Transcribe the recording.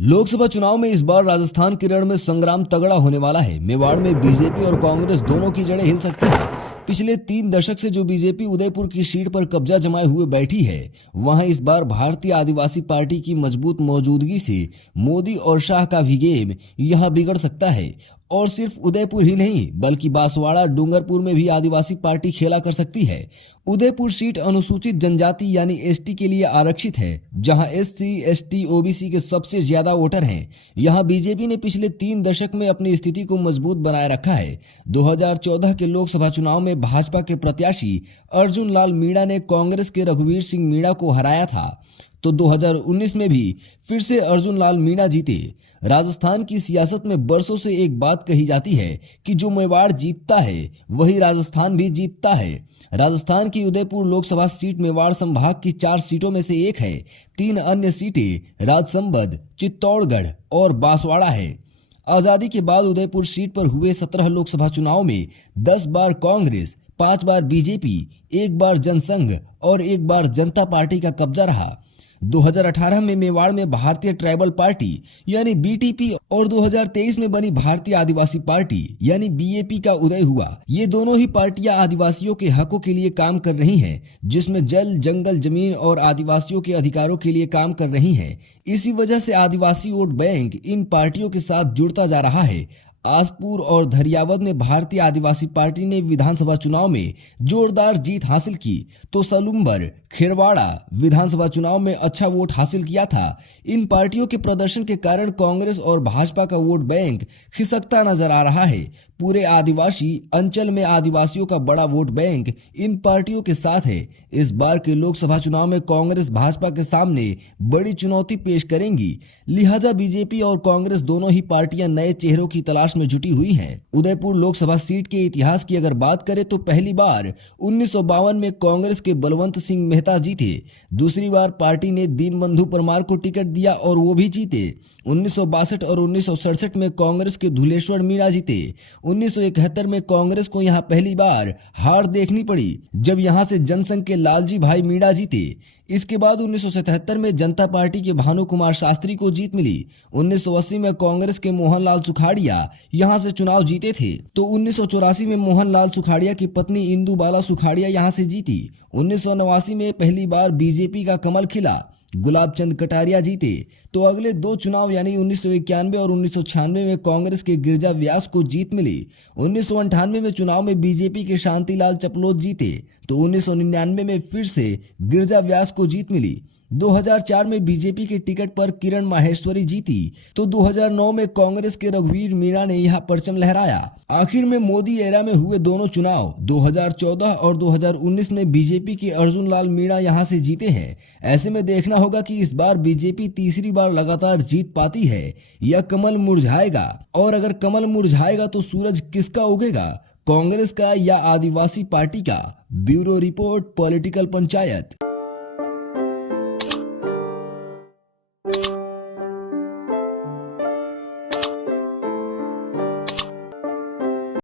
लोकसभा चुनाव में इस बार राजस्थान के रण में संग्राम तगड़ा होने वाला है। मेवाड़ में बीजेपी और कांग्रेस दोनों की जड़ें हिल सकती हैं। पिछले 3 दशक से जो बीजेपी उदयपुर की सीट पर कब्जा जमाए हुए बैठी है, वहां इस बार भारतीय आदिवासी पार्टी की मजबूत मौजूदगी से मोदी और शाह का भी गेम यहां बिगड़ सकता है। और सिर्फ उदयपुर ही नहीं, बल्कि बांसवाड़ा, डूंगरपुर में भी आदिवासी पार्टी खेला कर सकती है। उदयपुर सीट अनुसूचित जनजाति यानी एसटी के लिए आरक्षित है, जहां एससी, एसटी, ओबीसी के सबसे ज्यादा वोटर हैं। यहां बीजेपी ने पिछले 3 दशक में अपनी स्थिति को मजबूत बनाए रखा है। 2014 के लोकसभा चुनाव में भाजपा के प्रत्याशी अर्जुन लाल मीणा ने कांग्रेस के रघुवीर सिंह मीणा को हराया था, तो 2019 में भी फिर से अर्जुन लाल मीणा जीते। राजस्थान की सियासत में बरसों से एक बात कही जाती है कि जो मेवाड़ जीतता है वही राजस्थान भी जीतता है। राजस्थान की उदयपुर लोकसभा सीट मेवाड़ संभाग की 4 सीटों में से एक है। 3 अन्य सीटें राजसमंद, चित्तौड़गढ़ और बांसवाड़ा है। आजादी के बाद उदयपुर सीट पर हुए 17 लोकसभा चुनाव में 10 बार कांग्रेस, 5 बार बीजेपी, 1 बार जनसंघ और 1 बार जनता पार्टी का कब्जा रहा। 2018 में मेवाड़ में भारतीय ट्राइबल पार्टी यानी बीटीपी और 2023 में बनी भारतीय आदिवासी पार्टी यानी बीएपी का उदय हुआ। ये दोनों ही पार्टियां आदिवासियों के हकों के लिए काम कर रही हैं, जिसमें जल, जंगल, जमीन और आदिवासियों के अधिकारों के लिए काम कर रही हैं। इसी वजह से आदिवासी वोट बैंक इन पार्टियों के साथ जुड़ता जा रहा है। आसपुर और धरियावद में भारतीय आदिवासी पार्टी ने विधानसभा चुनाव में जोरदार जीत हासिल की, तो सलुम्बर, खेरवाड़ा विधानसभा चुनाव में अच्छा वोट हासिल किया था। इन पार्टियों के प्रदर्शन के कारण कांग्रेस और भाजपा का वोट बैंक खिसकता नजर आ रहा है। पूरे आदिवासी अंचल में आदिवासियों का बड़ा वोट बैंक इन पार्टियों के साथ है। इस बार के लोकसभा चुनाव में कांग्रेस भाजपा के सामने बड़ी चुनौती पेश करेंगी, लिहाजा बीजेपी और कांग्रेस दोनों ही पार्टियां नए चेहरों की तलाश में जुटी हुई हैं। उदयपुर लोकसभा सीट के इतिहास की अगर बात करें तो पहली बार 1952 में कांग्रेस के बलवंत सिंह मेहता जीते। दूसरी बार पार्टी ने दीनबंधु परमार को टिकट दिया और वो भी जीते। 1962 और 1967 में कांग्रेस के धुलेश्वर मीणा जीते। 1971 में कांग्रेस को यहां पहली बार हार देखनी पड़ी, जब यहां से जनसंघ के लालजी भाई मीणा जीते। इसके बाद 1977 में जनता पार्टी के भानु कुमार शास्त्री को जीत मिली। 1980 में कांग्रेस के मोहनलाल सुखाड़िया यहां से चुनाव जीते थे, तो 1984 में मोहनलाल सुखाड़िया की पत्नी इंदु बाला सुखाड़िया यहां से जीती। 1989 में पहली बार बीजेपी का कमल खिला, गुलाब चंद कटारिया जीते। तो अगले 2 चुनाव यानी 1991 और 1996 में कांग्रेस के गिरजा व्यास को जीत मिली। 1998 में चुनाव में बीजेपी के शांतिलाल चपलोत जीते, तो 1999 में फिर से गिरजा व्यास को जीत मिली। 2004 में बीजेपी के टिकट पर किरण माहेश्वरी जीती, तो 2009 में कांग्रेस के रघुवीर मीणा ने यहां परचम लहराया। आखिर में मोदी एरा में हुए दोनों चुनाव 2014 और 2019 में बीजेपी के अर्जुन लाल मीणा यहां से जीते हैं। ऐसे में देखना होगा कि इस बार बीजेपी तीसरी बार लगातार जीत पाती है या कमल मुरझाएगा, और अगर कमल मुरझाएगा तो सूरज किसका उगेगा, कांग्रेस का या आदिवासी पार्टी का। Bureau report, political panchayat.